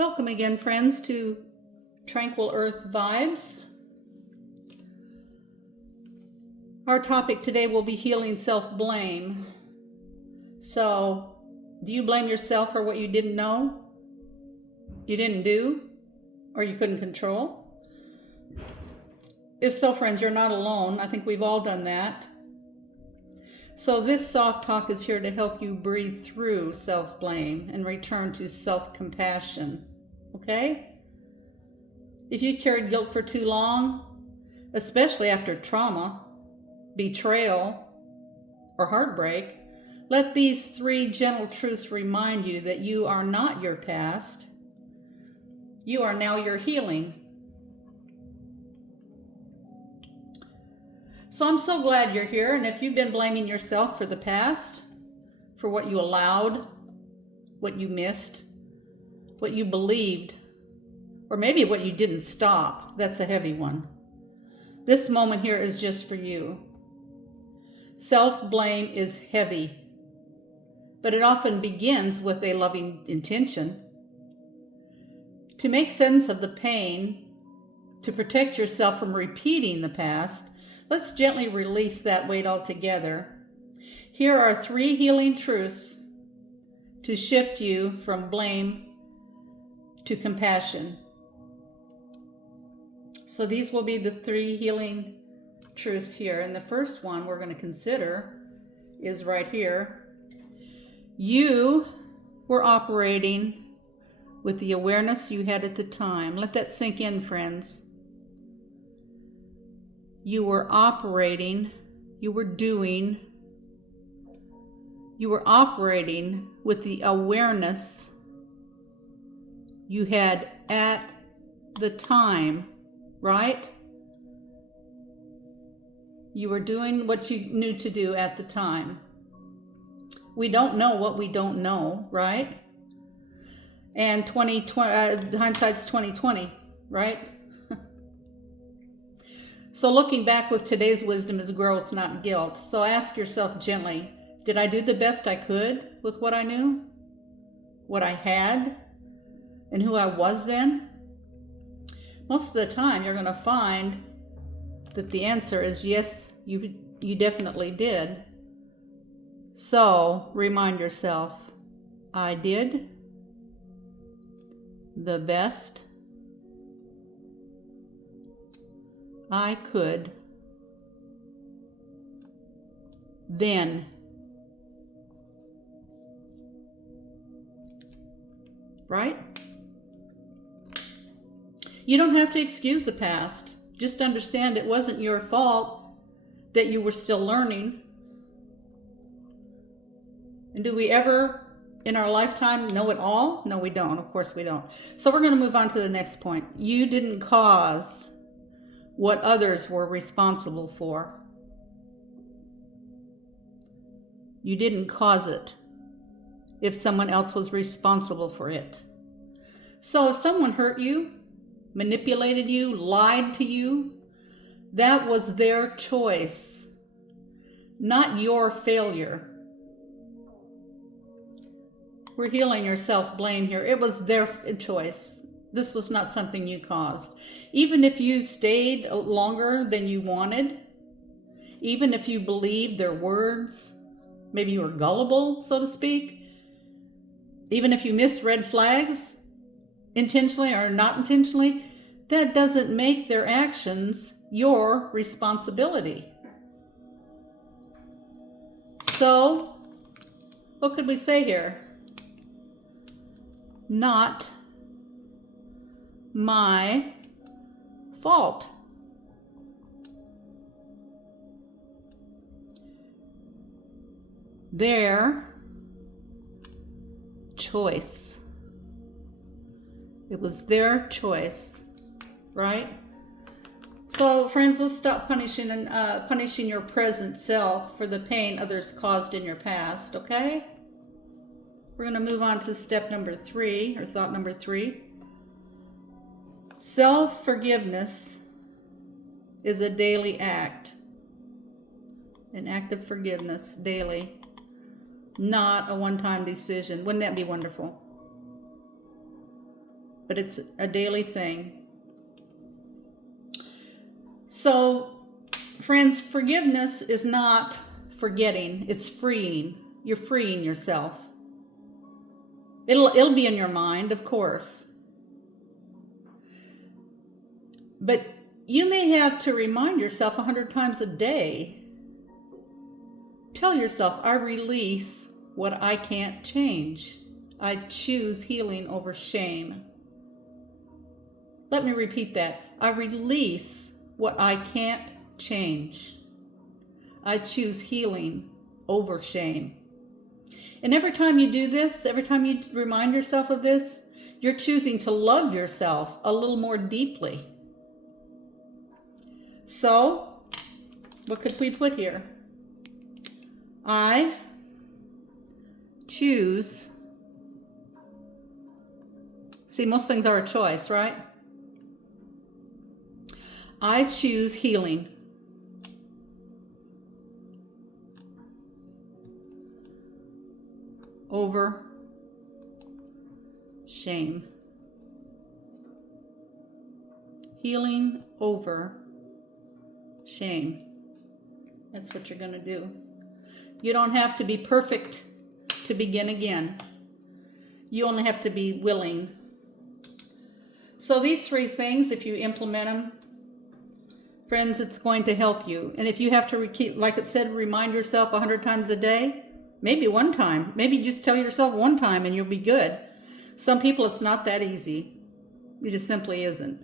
Welcome again, friends, to Tranquil Earth Vibes. Our topic today will be healing self-blame. So, do you blame yourself for what you didn't know, you didn't do, or you couldn't control? If so, friends, you're not alone. I think we've all done that. So this soft talk is here to help you breathe through self-blame and return to self-compassion, okay? If you carried guilt for too long, especially after trauma, betrayal, or heartbreak, let these three gentle truths remind you that you are not your past. You are now your healing. So I'm so glad you're here, and if you've been blaming yourself for the past, for what you allowed, what you missed, what you believed, or maybe what you didn't stop, that's a heavy one. This moment here is just for you. Self-blame is heavy, but it often begins with a loving intention. To make sense of the pain, to protect yourself from repeating the past, let's gently release that weight altogether. Here are three healing truths to shift you from blame to compassion. So these will be the three healing truths here. And the first one we're going to consider is right here. You were operating with the awareness you had at the time. Let that sink in, friends. You were operating, you were operating with the awareness you had at the time, right? You were doing what you knew to do at the time. We don't know what we don't know, right? And hindsight's 20/20, right? So looking back with today's wisdom is growth, not guilt. So ask yourself gently, did I do the best I could with what I knew, what I had, and who I was then? Most of the time you're going to find that the answer is yes, you definitely did. So remind yourself, I did the best I could then. Right? You don't have to excuse the past. Just understand it wasn't your fault that you were still learning. And do we ever in our lifetime know it all? No, we don't. Of course we don't. So we're going to move on to the next point. You didn't cause what others were responsible for. You didn't cause it if someone else was responsible for it. So if someone hurt you, manipulated you, lied to you, that was their choice, not your failure. We're healing your self-blame here. It was their choice. This was not something you caused. Even if you stayed longer than you wanted, even if you believed their words, maybe you were gullible, so to speak, even if you missed red flags, intentionally or not intentionally, that doesn't make their actions your responsibility. So, what could we say here? Not my fault. Their choice. It was their choice, right? So, friends, let's stop punishing your present self for the pain others caused in your past, okay? We're going to move on to step number 3, or thought number 3. Self-forgiveness is a daily act. An act of forgiveness daily, not a one-time decision. Wouldn't that be wonderful? but it's a daily thing. So, friends, forgiveness is not forgetting, it's freeing. You're freeing yourself. It'll be in your mind, of course. But you may have to remind yourself 100 times a day. Tell yourself, I release what I can't change. I choose healing over shame. Let me repeat that. I release what I can't change. I choose healing over shame. And every time you do this, every time you remind yourself of this, you're choosing to love yourself a little more deeply. So, what could we put here? I choose. See, most things are a choice, right? I choose healing over shame. Healing over shame. That's what you're going to do. You don't have to be perfect to begin again. You only have to be willing. So these 3 things, if you implement them, friends, it's going to help you. And if you have to keep, like it said, remind yourself 100 times a day, maybe one time. Maybe just tell yourself one time and you'll be good. Some people, it's not that easy. It just simply isn't.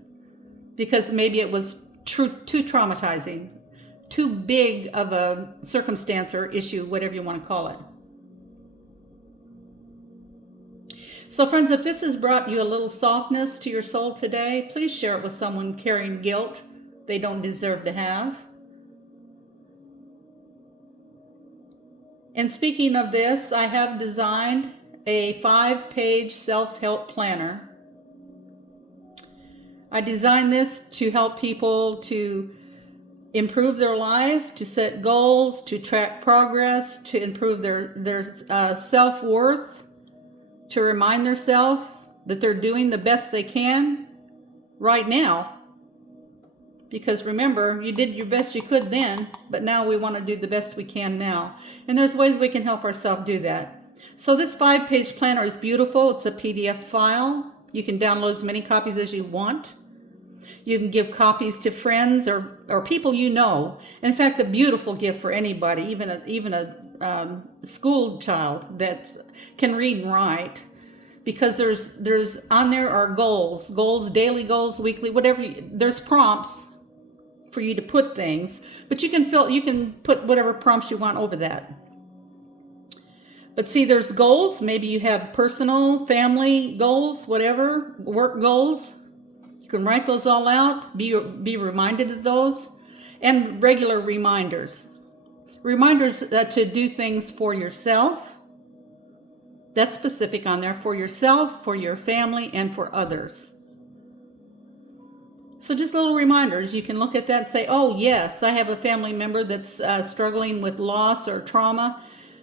Because maybe it was too traumatizing, too big of a circumstance or issue, whatever you want to call it. So friends, if this has brought you a little softness to your soul today, please share it with someone carrying guilt they don't deserve to have. And speaking of this, I have designed a 5-page self-help planner. I designed this to help people to improve their life, to set goals, to track progress, to improve their self-worth, to remind themselves that they're doing the best they can right now. Because remember, you did your best you could then, but now we want to do the best we can now. And there's ways we can help ourselves do that. So this 5-page planner is beautiful. It's a PDF file. You can download as many copies as you want. You can give copies to friends or people you know. In fact, a beautiful gift for anybody, even a school child that can read and write. Because there's on there are goals, daily goals, weekly, whatever. There's prompts for you to put things, but you can put whatever prompts you want over that. But see, there's goals. Maybe you have personal, family goals, whatever, work goals. You can write those all out, be reminded of those, and regular reminders. Reminders to do things for yourself. That's specific on there, for yourself, for your family, and for others. So just little reminders. You can look at that and say, oh yes, I have a family member that's struggling with loss or trauma.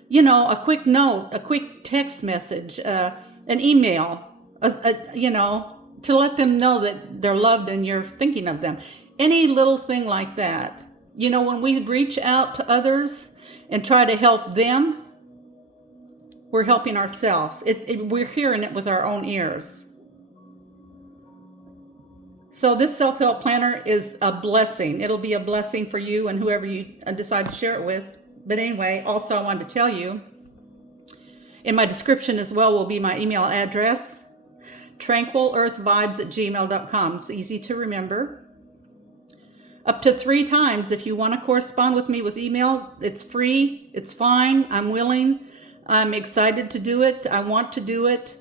You know, a quick note, a quick text message, an email, to let them know that they're loved and you're thinking of them. Any little thing like that. You know, when we reach out to others and try to help them, we're helping ourselves. We're hearing it with our own ears. So this self-help planner is a blessing. It'll be a blessing for you and whoever you decide to share it with. But anyway, also I wanted to tell you, in my description as well will be my email address, tranquilearthvibes@gmail.com. It's easy to remember. Up to 3 times if you want to correspond with me with email. It's free. It's fine. I'm willing. I'm excited to do it. I want to do it.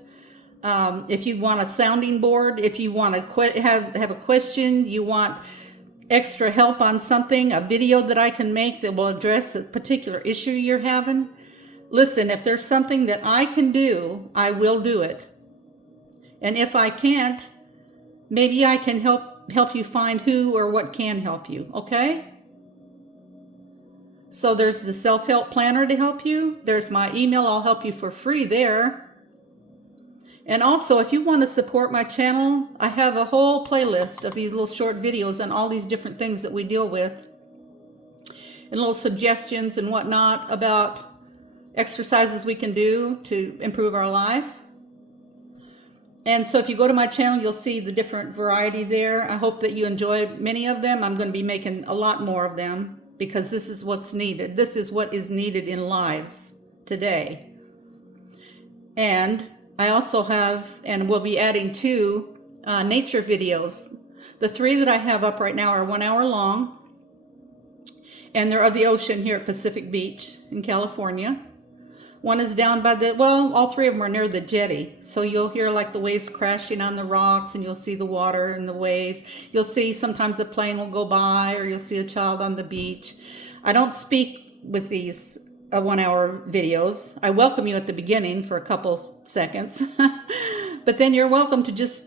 If you want a sounding board, if you want to have a question, you want extra help on something, a video that I can make that will address a particular issue you're having, listen, if there's something that I can do, I will do it. And if I can't, maybe I can help you find who or what can help you, okay? So there's the self-help planner to help you. There's my email. I'll help you for free there. And also, if you want to support my channel, I have a whole playlist of these little short videos on all these different things that we deal with, and little suggestions and whatnot about exercises we can do to improve our life. And so if you go to my channel, you'll see the different variety there. I hope that you enjoy many of them. I'm going to be making a lot more of them because this is what's needed. This is what is needed in lives today. And I also have, and will be adding 2 nature videos. The 3 that I have up right now are 1 hour long, and they're of the ocean here at Pacific Beach in California. One is down by the, well, all 3 of them are near the jetty. So you'll hear like the waves crashing on the rocks, and you'll see the water and the waves. You'll see sometimes a plane will go by, or you'll see a child on the beach. I don't speak with these 1 hour videos. I welcome you at the beginning for a couple seconds, but then you're welcome to just,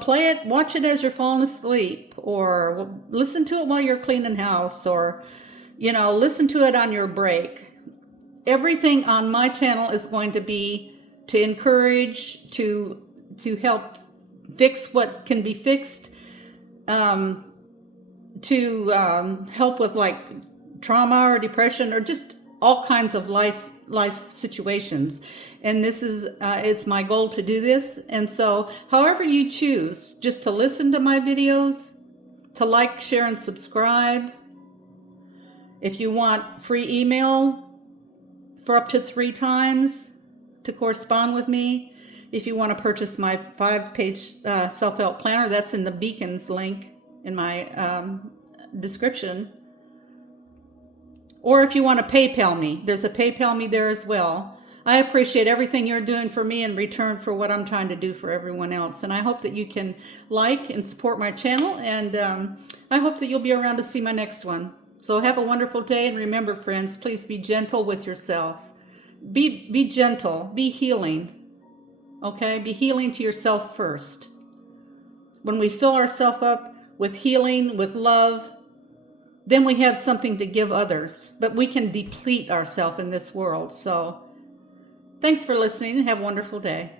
play it, watch it as you're falling asleep, or listen to it while you're cleaning house, or, listen to it on your break. Everything on my channel is going to be to encourage, to help fix what can be fixed, to help with like trauma or depression or just all kinds of life situations. And this is, it's my goal to do this. And so however you choose, just to listen to my videos, to like, share, and subscribe. If you want free email for up to 3 times to correspond with me. If you want to purchase my 5-page self-help planner, that's in the beacons link in my description. Or if you want to PayPal me, there's a PayPal me there as well. I appreciate everything you're doing for me in return for what I'm trying to do for everyone else. And I hope that you can like and support my channel. And I hope that you'll be around to see my next one. So have a wonderful day. And remember, friends, please be gentle with yourself. Be gentle. Be healing. Okay? Be healing to yourself first. When we fill ourselves up with healing, with love, then we have something to give others. But we can deplete ourselves in this world. So thanks for listening and have a wonderful day.